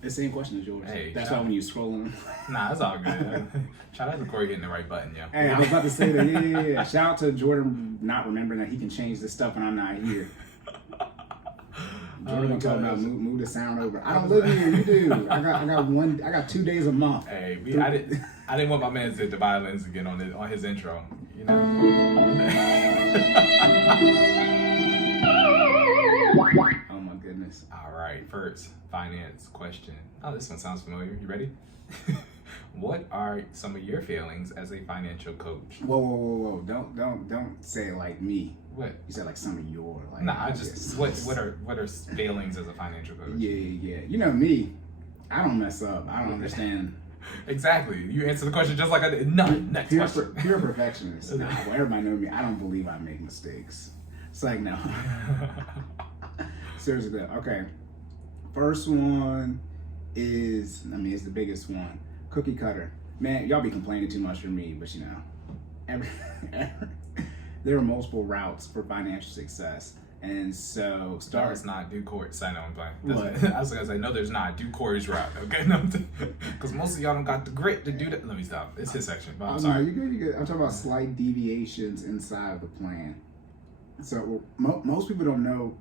The same question as yours. Hey, that's why when you scrolling. Nah, it's all good. Shout out to Cory hitting the right button, yo. Hey, I was about to say that. Yeah. Shout out to Jordan not remembering that he can change this stuff when I'm not here. Jordan gonna talk about move the sound over. I don't live here. You do. I got 2 days a month. Hey, I didn't want my man to hit the violins again on his intro. You know. Oh my goodness. All right, first finance question. Oh, this one sounds familiar. You ready? What are some of your failings as a financial coach? Whoa! Don't say it like me. What? You said like some of your like. Nah, I just what are failings as a financial coach? Yeah. You know me. I don't mess up. I don't understand. Exactly. You answer the question just like I did. None. Next question. Pure perfectionist. Nah, well, everybody knows me. I don't believe I make mistakes. It's like no. Seriously though. Okay. First one is, it's the biggest one. Cookie cutter. Man, y'all be complaining too much for me, but you know, there are multiple routes for financial success. And so No, it's not. Do Cory's. I know I'm playing. What? I was gonna say, no, there's not. Do Cory's route, okay? Because most of y'all don't got the grit to do that. Let me stop. It's his section. But I'm sorry. No, you're good. I'm talking about slight deviations inside of the plan. So most people don't know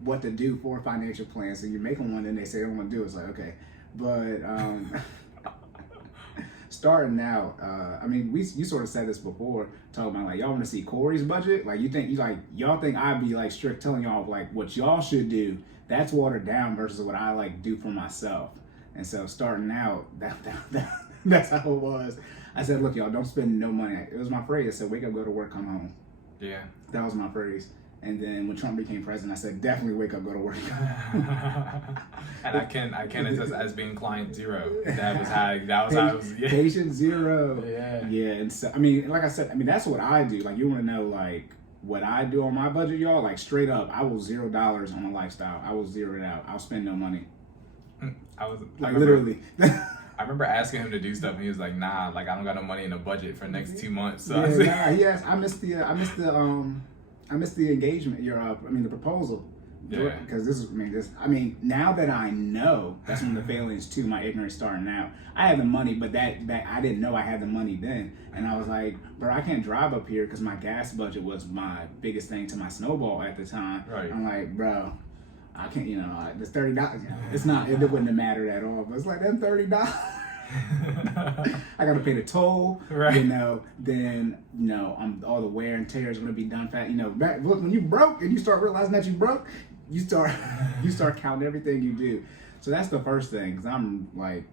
what to do for a financial plan. So you're making one and they say they don't want to do it. It's like, okay. But starting out, you sort of said this before, talking about like y'all want to see Cory's budget. Like y'all think I'd be like strict telling y'all like what y'all should do. That's watered down versus what I like do for myself. And so starting out, that's how it was. I said, look, y'all, don't spend no money. It was my phrase. I said, wake up, go to work, come home. Yeah. That was my phrase. And then when Trump became president, I said, definitely wake up, go to work. And I can attest as being client zero. That was how I was. Yeah. Patient zero. Yeah. Yeah. And so, like I said, that's what I do. Like, you want to know, like, what I do on my budget, y'all? Like, straight up, I will $0 on a lifestyle. I will zero it out. I'll spend no money. Literally. I remember asking him to do stuff, and he was like, "Nah, like I don't got no money in the budget for the next 2 months." So he asked. I missed the engagement. The proposal. Yeah. Because now that I know, that's one of the failings too. My ignorance starting out. I had the money, but that I didn't know I had the money then, and I was like, bro, I can't drive up here because my gas budget was my biggest thing to my snowball at the time. Right. I'm like, bro, I can't. It's $30. It's not. It wouldn't have mattered at all. But it's like that $30. I gotta pay the toll, right? Then all the wear and tear is gonna be done fast. Look, when you broke and you start realizing that you broke, you start counting everything you do. So that's the first thing. Cause I'm like,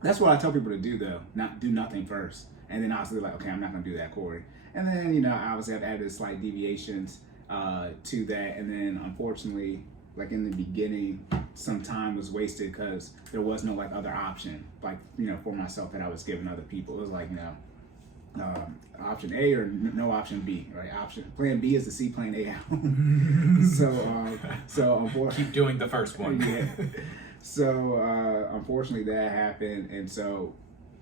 that's what I tell people to do though. Not do nothing first, and then obviously like, okay, I'm not gonna do that, Cory. And then I obviously have added slight deviations to that, and then unfortunately, like in the beginning, some time was wasted because there was no like other option, like for myself that I was giving other people. It was like option A or no option B, right? Plan B is to see plan A out. so unfortunately, keep doing the first one. Yeah. So unfortunately, that happened, and so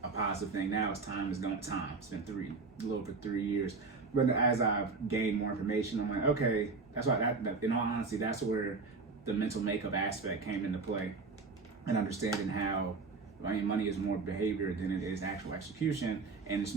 a positive thing now is time is going. Time. It's been a little over 3 years. But as I've gained more information, I'm like, okay, that's why. That in all honesty, that's where the mental makeup aspect came into play, and understanding how money is more behavior than it is actual execution, and it's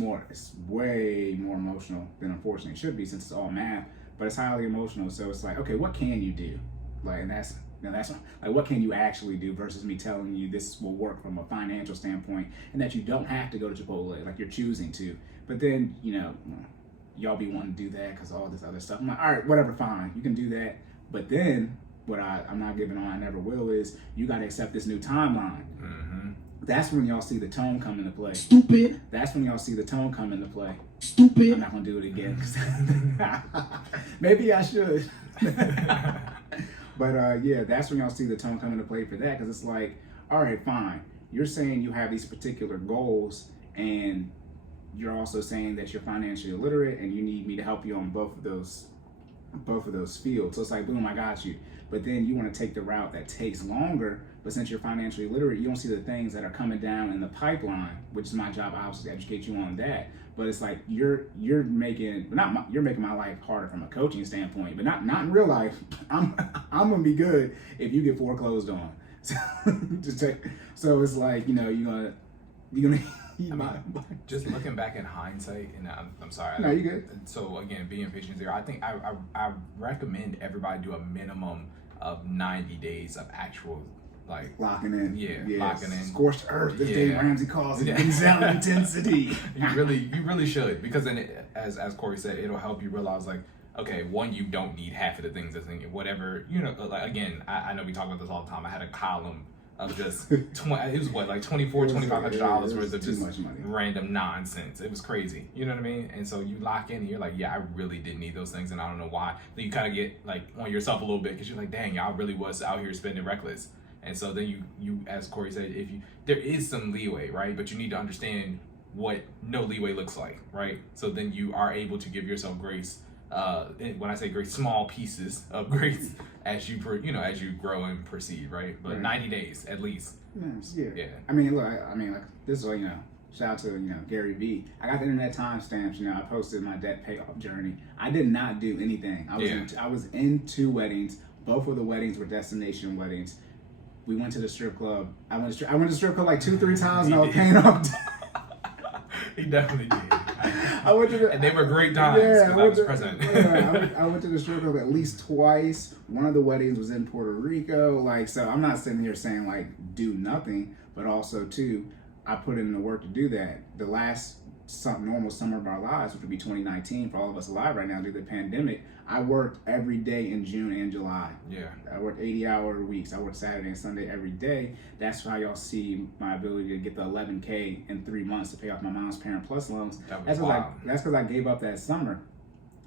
way more emotional than unfortunately it should be since it's all math, but it's highly emotional. So it's like, okay, what can you do? Like, and that's like, what can you actually do versus me telling you this will work from a financial standpoint, and that you don't have to go to Chipotle, like you're choosing to. But then y'all be wanting to do that because all this other stuff. I'm like, all right, whatever, fine, you can do that. But then what I'm not giving on, I never will, is you got to accept this new timeline. Mm-hmm. That's when y'all see the tone come into play. Stupid. That's when y'all see the tone come into play. Stupid. I'm not going to do it again. Maybe I should. But that's when y'all see the tone come into play for that, because it's like, all right, fine. You're saying you have these particular goals, and you're also saying that you're financially illiterate and you need me to help you on both of those fields. So it's like, boom, I got you. But then you want to take the route that takes longer, but since you're financially illiterate, you don't see the things that are coming down in the pipeline, which is my job, obviously, to educate you on that. but it's like you're making you're making my life harder from a coaching standpoint, but not in real life. I'm gonna be good if you get foreclosed on. So it's like, you know, you're gonna eat just looking back in hindsight, and I'm sorry. No, you good. So again, being patient there, I think I recommend everybody do a minimum of 90 days of actual, like, locking in. Yeah, locking in. Scorched earth, as Dave Ramsey calls it. Exam intensity. You really should, because then as Cory said, it'll help you realize, like, okay, one, you don't need half of the things that's in it. Whatever, you know, like, again, I know we talk about this all the time. I had a column of just it was what, like $2,400-$2,500 worth of just random nonsense. It was crazy. You know what I mean? And so you lock in and you're like, yeah, I really didn't need those things, and I don't know why. Then you kind of get like on yourself a little bit, because you're like, dang, y'all really was out here spending reckless. And so then you, as Cory said, there is some leeway, right? But you need to understand what no leeway looks like, right? So then you are able to give yourself grace. When I say grace, small pieces of grace as you grow and proceed, right? But 90 days at least. Yeah. I mean, look, like, this is what, you know, shout out to, you know, Gary Vee. I got the internet timestamps. You know, I posted my debt payoff journey. I did not do anything. I was in 2 weddings. Both of the weddings were destination weddings. We went to the strip club. I went to the strip club like 2-3 times, and I was paying off. He definitely did. And they were great times, because I was present. I went to the strip club at least twice. One of the weddings was in Puerto Rico. Like, so I'm not sitting here saying, like, do nothing, but also, too, I put in the work to do that. The last normal summer of our lives, which would be 2019 for all of us alive right now due to the pandemic, I worked every day in June and July. Yeah. I worked 80-hour weeks. I worked Saturday and Sunday every day. That's how y'all see my ability to get the $11K in 3 months to pay off my mom's Parent Plus loans. That's because I gave up that summer.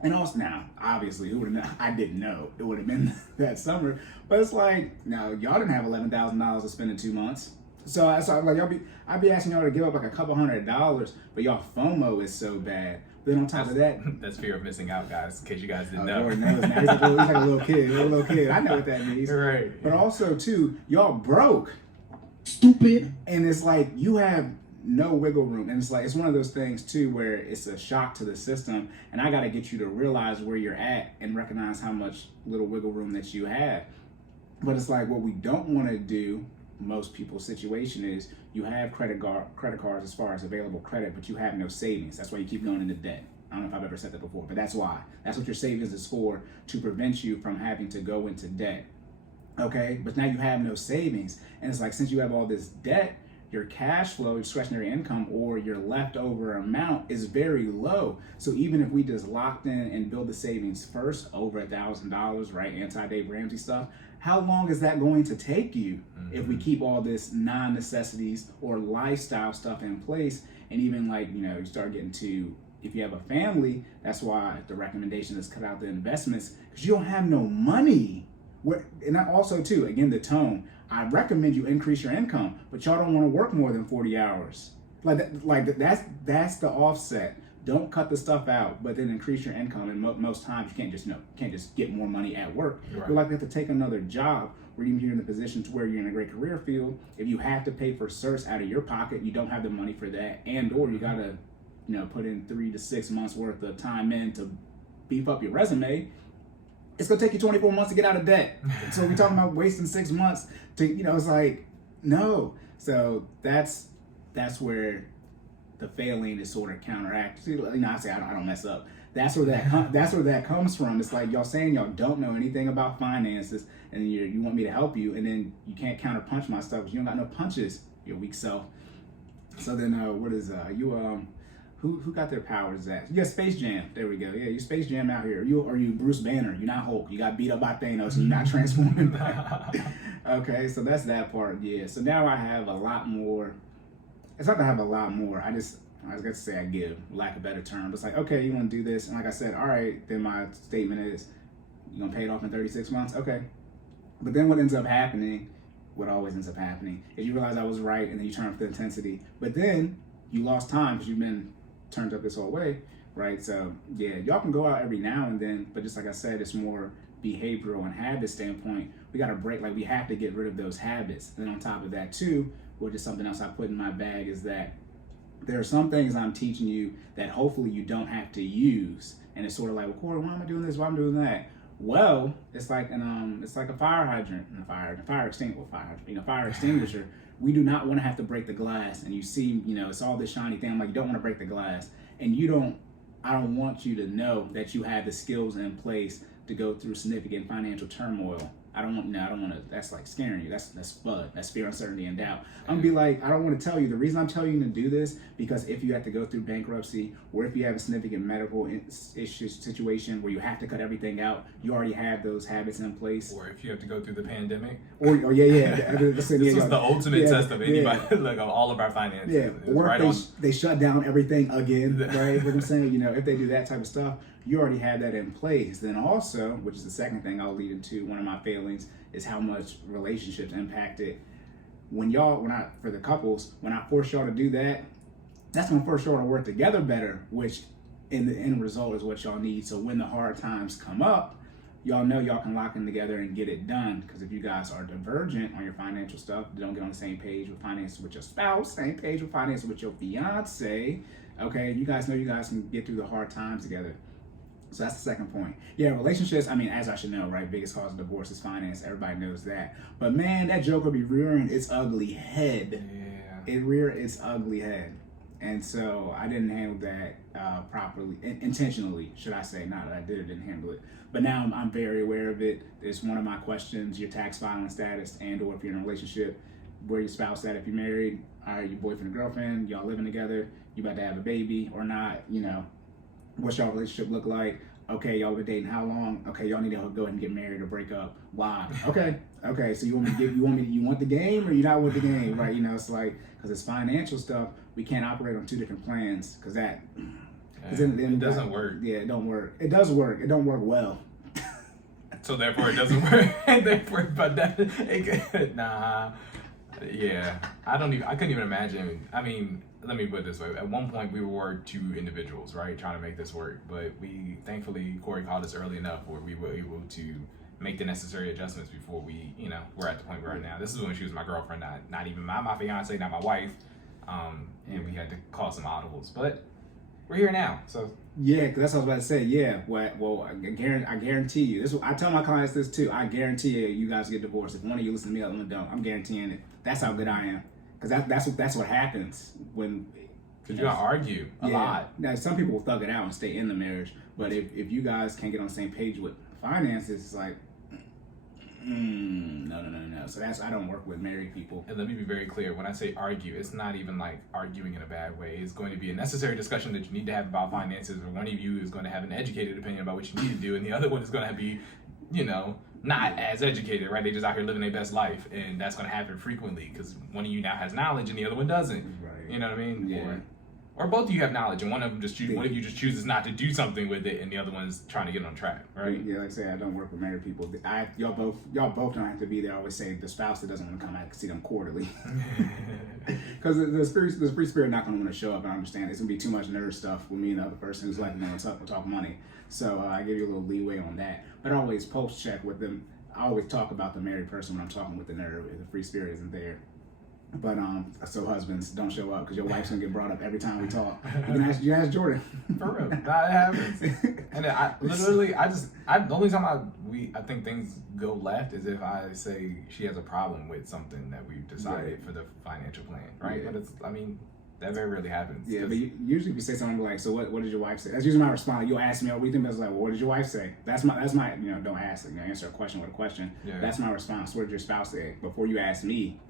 And also, now, obviously, I didn't know it would have been that summer. But it's like, now, y'all didn't have $11,000 to spend in 2 months. So like, I'd be asking y'all to give up like a couple $100, but y'all FOMO is so bad. Then on top of that, that's fear of missing out, guys. In case you guys didn't know. Lord knows, man. He's like a little kid. I know what that means. Right. But also too, y'all broke. Stupid. And it's like you have no wiggle room, and it's like it's one of those things too where it's a shock to the system, and I got to get you to realize where you're at and recognize how much little wiggle room that you have. But it's like what we don't want to do. Most people's situation is you have credit cards as far as available credit, but you have no savings. That's why you keep going into debt. I don't know if I've ever said that before, but that's why. That's what your savings is for, to prevent you from having to go into debt. Okay, but now you have no savings, and it's like, since you have all this debt, your cash flow, discretionary income, or your leftover amount is very low. So even if we just locked in and build the savings first, over $1,000, right? Anti-Dave Ramsey stuff. How long is that going to take you if we keep all this non-necessities or lifestyle stuff in place? And even, like, you know, you start getting to, if you have a family, that's why the recommendation is cut out the investments, because you don't have no money. And also too, again, the tone. I recommend you increase your income, but y'all don't want to work more than 40 hours. That's the offset. Don't cut the stuff out, but then increase your income. And most times you can't just get more money at work. Right. You're likely to have to take another job, or even if you're in the position to where you're in a great career field, if you have to pay for certs out of your pocket, you don't have the money for that, or you gotta, you know, put in 3 to 6 months worth of time in to beef up your resume. It's gonna take you 24 months to get out of debt. So we're talking about wasting 6 months to, you know, it's like, no. So that's where the failing is sort of counteracted. You know, I say I don't mess up. That's where that comes from. It's like y'all saying y'all don't know anything about finances, and you want me to help you, and then you can't counterpunch my stuff because you don't got no punches. Your weak self. So then, what is who got their powers at? You got Space Jam. There we go. Yeah, you Space Jam out here. Are you Bruce Banner? You're not Hulk. You got beat up by Thanos, and you're not transforming back. Okay, so that's that part. Yeah. So now I have a lot more. It's not that I have a lot more. I was going to say I give, lack of a better term. But it's like, okay, you want to do this. And like I said, all right, then my statement is, you're going to pay it off in 36 months? Okay. But then what ends up happening, what always ends up happening, is you realize I was right, and then you turn up the intensity. But then you lost time because you've been turned up this whole way, right? So, yeah, y'all can go out every now and then. But just like I said, it's more behavioral and habit standpoint. We got to break, like we have to get rid of those habits. And then on top of that, too, which is something else I put in my bag, is that there are some things I'm teaching you that hopefully you don't have to use. And it's sort of like, well, Cory, why am I doing this? Why am I doing that? Well, it's like a fire hydrant and fire extinguisher. We do not want to have to break the glass. And you see, it's all this shiny thing. I'm like, you don't want to break the glass, and I don't want you to know that you have the skills in place to go through significant financial turmoil. I don't want to, that's like scaring you. That's FUD. That's fear, uncertainty, and doubt. I'm gonna be like, I don't want to tell you. The reason I'm telling you to do this, because if you have to go through bankruptcy, or if you have a significant medical issue situation where you have to cut everything out, you already have those habits in place. Or if you have to go through the pandemic. This was the ultimate test of anybody, like of all of our finances. Yeah, or right if they shut down everything again, right? What I'm saying, if they do that type of stuff, you already have that in place. Then also, which is the second thing I'll lead into, one of my failings is how much relationships impacted. For the couples, when I force y'all to do that, that's gonna force y'all to work together better, which in the end result is what y'all need. So when the hard times come up, y'all know y'all can lock in together and get it done. Because if you guys are divergent on your financial stuff, don't get on the same page with finances with your spouse, same page with finances with your fiance, okay, you guys know you guys can get through the hard times together. So that's the second point. Yeah, relationships, as I should know, right? Biggest cause of divorce is finance. Everybody knows that. But man, that joke will be rearing its ugly head. Yeah. It reared its ugly head. And so I didn't handle that properly, intentionally, should I say. Not that I didn't handle it. But now I'm very aware of it. It's one of my questions, your tax filing status, and or if you're in a relationship, where your spouse at, if you're married, are you boyfriend and girlfriend, y'all living together, you about to have a baby or not, what's y'all relationship look like? Okay, y'all been dating how long? Okay, y'all need to go ahead and get married or break up. Why? Okay. So you want the game or you not with the game, right? It's like, because it's financial stuff, we can't operate on two different plans because it doesn't work. Yeah, it don't work. It does work. It don't work well. So therefore, it doesn't work. And therefore, but that nah. Yeah, I couldn't even imagine. Let me put it this way. At one point, we were two individuals, right, trying to make this work. But thankfully, Cory called us early enough where we were able to make the necessary adjustments before we, we're at the point we're at now. This is when she was my girlfriend, not even my fiance, not my wife. And we had to call some audibles. But we're here now, so. Yeah, because that's what I was about to say. Yeah, well, I guarantee you. I tell my clients this too. I guarantee you guys get divorced. If one of you listen to me, the other one don't. I'm guaranteeing it. That's how good I am. Because that's what happens when. Because you're gonna argue a lot. Now, some people will thug it out and stay in the marriage, but if you guys can't get on the same page with finances, it's like, no. So I don't work with married people. And let me be very clear. When I say argue, it's not even like arguing in a bad way. It's going to be a necessary discussion that you need to have about finances, where one of you is going to have an educated opinion about what you need to do, and the other one is going to be, not as educated, right? They just out here living their best life, and that's going to happen frequently because one of you now has knowledge and the other one doesn't. Right. You know what I mean? Yeah. Or both of you have knowledge, and one of you just chooses not to do something with it, and the other one's trying to get on track, right? Yeah, like I say, I don't work with married people. Y'all both don't have to be there. I always say the spouse that doesn't want to come, I can see them quarterly, because the free spirit not going to want to show up. And I understand it's going to be too much nerd stuff with me and the other person who's like, we'll talk money. So I give you a little leeway on that, but I always post check with them. I always talk about the married person when I'm talking with the nerd if the free spirit isn't there. But so husbands, don't show up because your wife's gonna get brought up every time we talk. You can ask Jordan. For real, that happens. And the only time I think things go left is if I say she has a problem with something that we've decided for the financial plan, right? Yeah. But that very rarely happens. Yeah, but usually if you say something like, so what did your wife say? That's usually my response. You'll ask me, we think that's like, well, what did your wife say? That's my don't ask, answer a question with a question. Yeah. That's my response. What did your spouse say? Before you ask me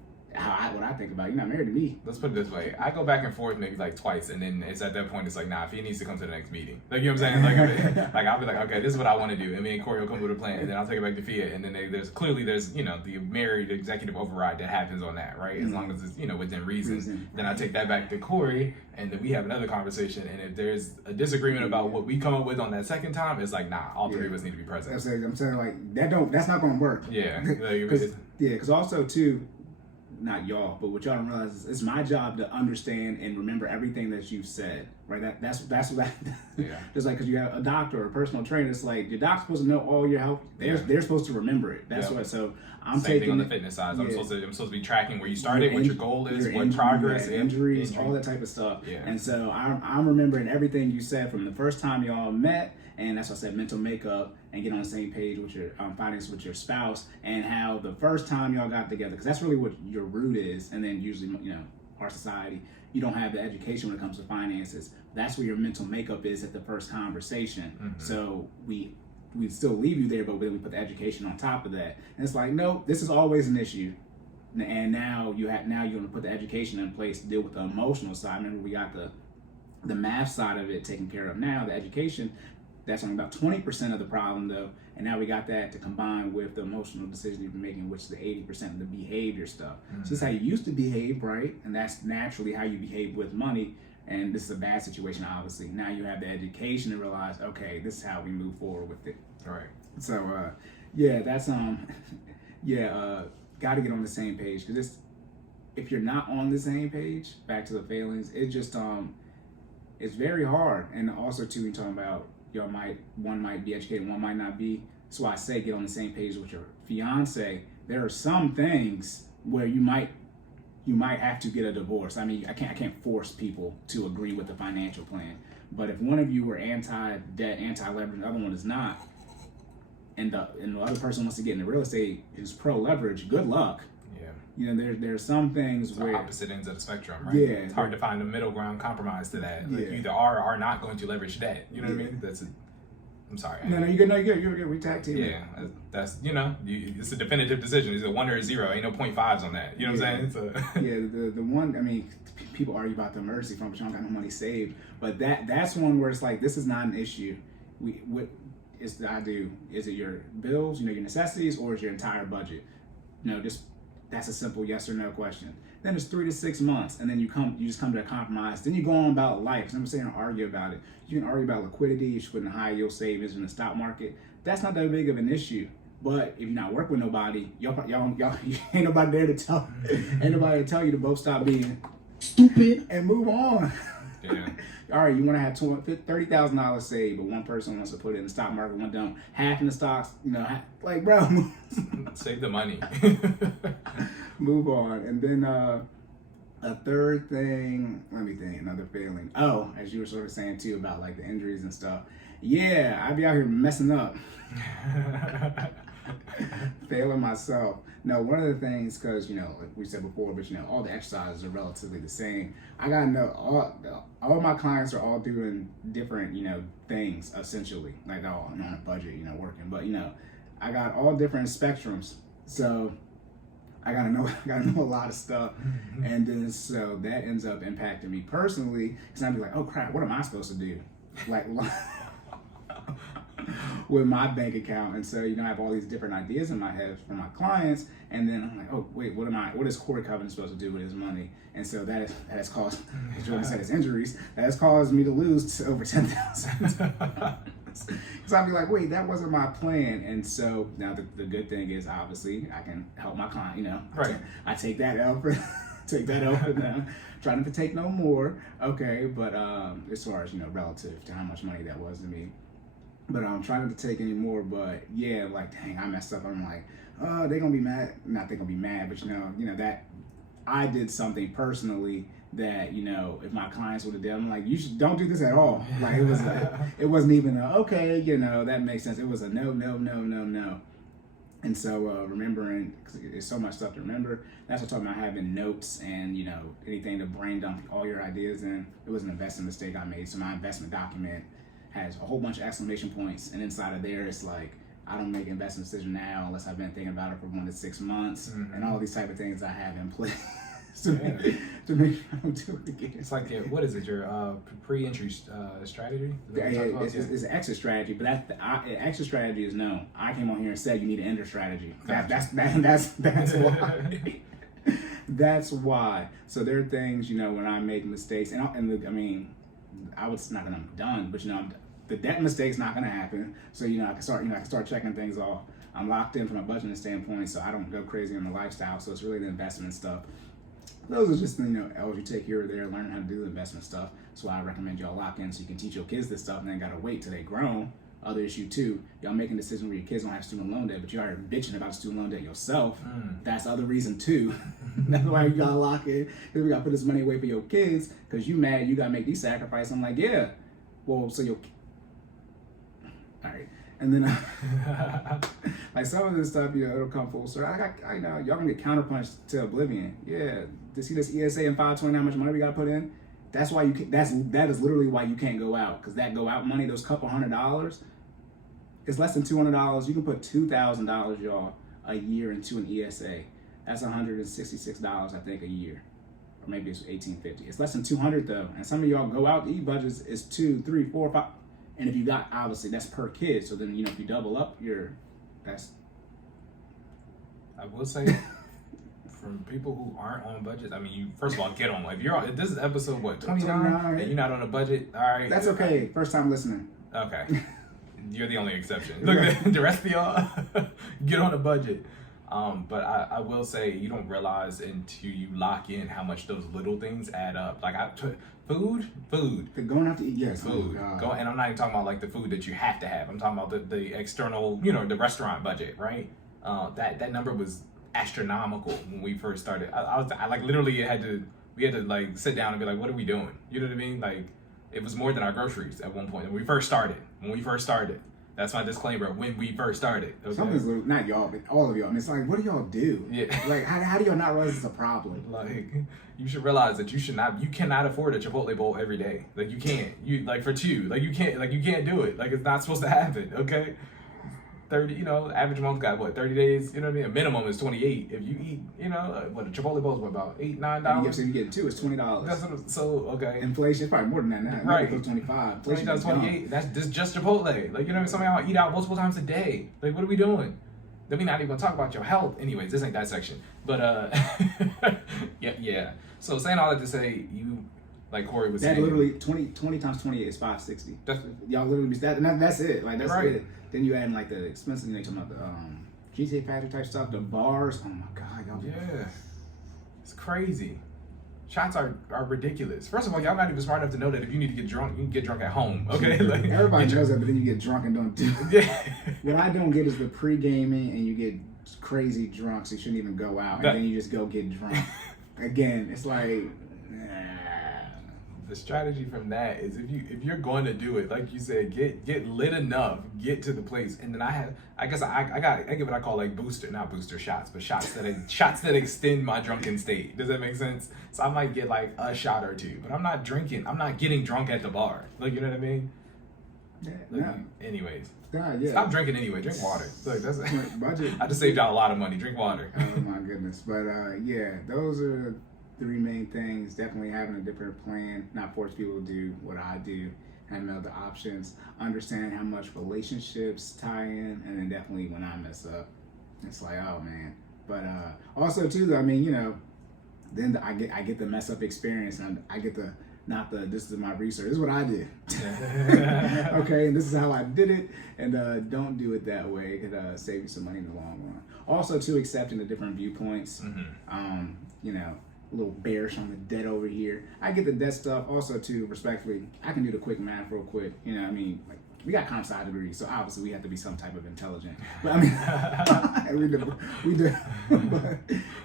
what I think about it. You're not married to me. Let's put it this way. I go back and forth maybe like twice, and then it's at that point, it's like, nah, if he needs to come to the next meeting. Like, you know what I'm saying? Like I'll be like, okay, this is what I want to do. And me and Cory will come with a plan, and then I'll take it back to Fiat. And then there's the married executive override that happens on that, right? As long as it's, within reason. Then I take that back to Cory, and then we have another conversation. And if there's a disagreement about what we come up with on that second time, it's like, nah, all three of us need to be present. I'm saying like, that's not going to work. Yeah. Because also too, not y'all, but what y'all don't realize is it's my job to understand and remember everything that you've said. right? That's what Yeah. just like because you have a doctor or a personal trainer, it's like your doctor's supposed to know all your health. They're supposed to remember it. That's what. So I'm Same taking thing on the fitness side. I'm supposed to be tracking where you started, what your goal is, your what progress, injuries, all that type of stuff. Yeah. And so I'm remembering everything you said from the first time y'all met, and that's what I said, mental makeup, and get on the same page with your finance with your spouse, and how the first time y'all got together, because that's really what your root is, and then usually our society, you don't have the education when it comes to finances. That's where your mental makeup is at the first conversation. Mm-hmm. So we still leave you there, but then we put the education on top of that. And it's like, no, this is always an issue. And now you're going to put the education in place to deal with the emotional side. Remember, we got the math side of it taken care of. Now the education, that's only about 20% of the problem though. And now we got that to combine with the emotional decision you've been making, which is the 80% of the behavior stuff. Mm-hmm. So this is how you used to behave, right? And that's naturally how you behave with money. And this is a bad situation, obviously. Now you have the education to realize, okay, this is how we move forward with it. All right. So, that's got to get on the same page, because if you're not on the same page, back to the failings, it just it's very hard. And also too, you're talking about one might be educated, one might not be. That's why I say get on the same page with your fiance. There are some things where you might have to get a divorce. I mean, I can't force people to agree with the financial plan. But if one of you were anti-debt, anti-leverage, the other one is not, and the other person wants to get into real estate, is pro-leverage, good luck. Yeah. There's some things it's where opposite ends of the spectrum, right? Yeah. It's hard to find a middle ground compromise to that. Like, you either are or are not going to leverage debt. You know what I mean? I'm sorry. No, you're good. We tag team. Yeah, that's it's a definitive decision. It's a 1 or a 0. Ain't no 0.5s on that. You know what I'm saying? The one. I mean, people argue about the emergency fund, but you don't got no money saved. But that's one where it's like, this is not an issue. Is it your bills, your necessities, or is your entire budget? That's a simple yes or no question. Then it's 3 to 6 months, and then you just come to a compromise. Then you go on about life. So I'm saying argue about it. You can argue about liquidity. You should put in high yield savings in the stock market. That's not that big of an issue. But if you're not working with nobody, y'all ain't nobody there to tell. Ain't nobody to tell you to both stop being stupid and move on. Yeah. All right, you want to have $30,000 saved, but one person wants to put it in the stock market, one don't. Half in the stocks, like, bro. Save the money. Move on. And then a third thing, let me think, another failing. Oh, as you were sort of saying too about like the injuries and stuff. Yeah, I be out here messing up. Failing myself. No, one of the things, because like we said before, but all the exercises are relatively the same. I gotta know all my clients are all doing different things essentially, like all on a budget, working, but I got all different spectrums, so I gotta know a lot of stuff. And then so that ends up impacting me personally, because I'd be like, oh crap, what am I supposed to do, like with my bank account? And so I have all these different ideas in my head for my clients, and then I'm like, oh wait, what is Cory Covenant supposed to do with his money? And so that has caused, as Jordan said, his injuries, that has caused me to lose to over $10,000. Because I'd be like, wait, that wasn't my plan. And so now the good thing is, obviously, I can help my client. Right. I take that L for them. Trying to take no more. Okay, but as far as relative to how much money that was to me. But I'm trying not to take any more. But yeah, like, dang, I messed up. I'm like, oh, they're gonna be mad. Not they're gonna be mad, but that I did something personally that if my clients would have done, I'm like, you don't do this at all. Like it wasn't even okay. That makes sense. It was a no. And so remembering, because there's so much stuff to remember. That's what I'm talking about, having notes and anything to brain dump all your ideas in. It was an investment mistake I made. So my investment document has a whole bunch of exclamation points, and inside of there it's like, I don't make an investment decision now unless I've been thinking about it for 1 to 6 months, and all these type of things I have in place to make sure I don't do it again. It's like, what is it, your pre-entry strategy? It's an exit strategy, but exit strategy is known. I came on here and said you need an enter strategy. That's why. That's why. So there are things, when I make mistakes, I was not gonna be done, but the debt mistake's not gonna happen. So I can start checking things off. I'm locked in from a budgeting standpoint, so I don't go crazy on the lifestyle. So it's really the investment stuff. Those are just L's you take here or there, learning how to do the investment stuff. So I recommend y'all lock in so you can teach your kids this stuff and then gotta wait till they grown. Other issue too, y'all making decisions where your kids don't have student loan debt, but you are bitching about student loan debt yourself. That's the other reason too. That's why you gotta lock in, because we gotta put this money away for your kids, because you mad you gotta make these sacrifices. I'm like, yeah, well, so your, all right. And then like some of this stuff, it'll come full circle. I know y'all gonna get counterpunched to oblivion. Yeah, to see this ESA and 520, how much money we gotta put in. That's why that is literally why you can't go out, because that go out money, those couple $100, it's less than $200. You can put $2,000, y'all, a year into an ESA. That's $166, I think, a year, or maybe it's $1,850. It's less than $200 though, and some of y'all go out to eat budgets is $2, $3, $4, $5, and if you got, obviously that's per kid. So then if you double up that's. I will say, from people who aren't on budgets, I mean, you first of all get on. If this is episode 29, and you're not on a budget, all right. That's okay. First time listening. Okay. You're the only exception. Look, the rest of y'all get on a budget. But I will say, you don't realize until you lock in how much those little things add up. Like food. Going out to eat, yes. Food. And I'm not even talking about like the food that you have to have. I'm talking about the external, the restaurant budget, right? That number was astronomical when we first started. I like literally we had to like sit down and be like, what are we doing? You know what I mean? Like, it was more than our groceries at one point. When we first started. That's my disclaimer. When we first started. Okay? Something's not y'all, but all of y'all. And it's like, what do y'all do? Yeah. Like, how do y'all not realize it's a problem? Like, you should realize that you cannot afford a Chipotle bowl every day. Like, you can't. For two. Like, you can't do it. Like, it's not supposed to happen. Okay. 30, average month got 30 days, you know what I mean? A minimum is 28. If you eat, a Chipotle bowl is about $8, $9? Yeah, so you get two, it's $20. That's okay. Inflation is probably more than that now. Right. It's 25. 20 times 28. That's just Chipotle. Like, somebody I'll eat out multiple times a day. Like, what are we doing? Then we not even gonna talk about your health. Anyways, this ain't that section. But yeah. So saying all that to say, like Cory was saying, literally 20 times 28 is 560. Y'all literally be that, and that's it. Like, that's right. it. Then you add in like the expensive, they talking about the GTA Factory type stuff, the bars. Oh my god, y'all. Yeah, it's crazy. Shots are ridiculous. First of all, y'all not even smart enough to know that if you need to get drunk, you can get drunk at home. Okay, like, everybody knows that, but then you get drunk and don't do it. Yeah. What I don't get is the pre-gaming and you get crazy drunk, so you shouldn't even go out, and then you just go get drunk. Again, it's like. The strategy from that is if you're going to do it, like you said, get lit enough, get to the place, and then I give what I call like not booster shots, but shots that extend my drunken state. Does that make sense? So I might get like a shot or two, but I'm not drinking. I'm not getting drunk at the bar. Like, you know what I mean? Yeah. Like, no. anyways. Yeah. Stop drinking anyway. Drink water. Like, that's budget. I just saved y'all a lot of money. Drink water. Oh my goodness. But yeah, those are three main things. Definitely having a different plan, not force people to do what I do, having other options, understand how much relationships tie in, and then definitely when I mess up, it's like, oh man. But also too, I mean, then I get the mess up experience, and I get this is my research. This is what I did. Okay, and this is how I did it, and don't do it that way. It could save you some money in the long run. Also too, accepting the different viewpoints. A little bearish on the debt over here. I get the debt stuff. Also too, respectfully, I can do the quick math real quick. Like, we got comp sci degrees, so obviously we have to be some type of intelligent. But I mean, we do. But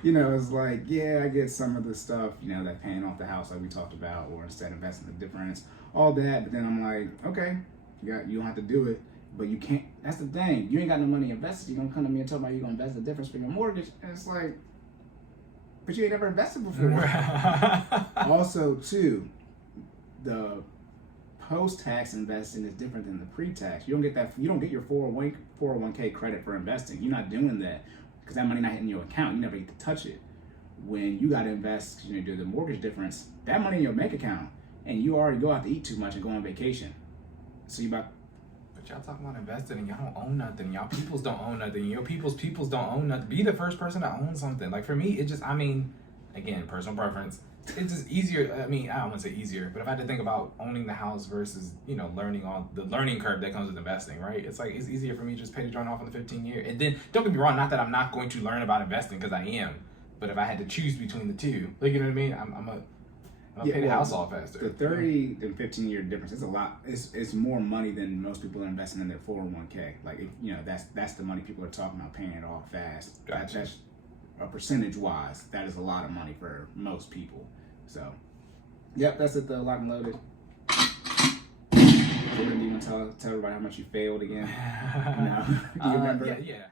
it's like, yeah, I get some of the stuff, that paying off the house like we talked about, or instead investing the difference, all that. But then I'm like, okay, you don't have to do it, but you can't. That's the thing. You ain't got no money invested. You're gonna come to me and talk about you're gonna invest the difference for your mortgage, and it's like, but you ain't never invested before. Also, too, the post-tax investing is different than the pre-tax. You don't get that. You don't get your 401k credit for investing. You're not doing that because that money not hitting your account. You never get to touch it. When you got to invest, do the mortgage difference. That money in your bank account, and you already go out to eat too much and go on vacation. So you about. But y'all talking about investing and y'all don't own nothing. Y'all peoples don't own nothing. Your peoples don't own nothing. Be the first person to own something. Like, for me, it just, again, personal preference. It's just easier. I don't want to say easier, but if I had to think about owning the house versus, learning on the learning curve that comes with investing, right? It's like, it's easier for me to just pay the joint off on the 15-year. And then, don't get me wrong, not that I'm not going to learn about investing, because I am. But if I had to choose between the two, like, you know what I mean? I'll pay the well, house off faster. The 30 and 15-year difference is a lot. It's more money than most people are investing in their 401k. Like, that's the money people are talking about paying it off fast. Gotcha. That's a percentage wise. That is a lot of money for most people. So, yep, that's it. The lock and loaded. Jordan, do you want to tell everybody how much you failed again? No, do you remember? Yeah.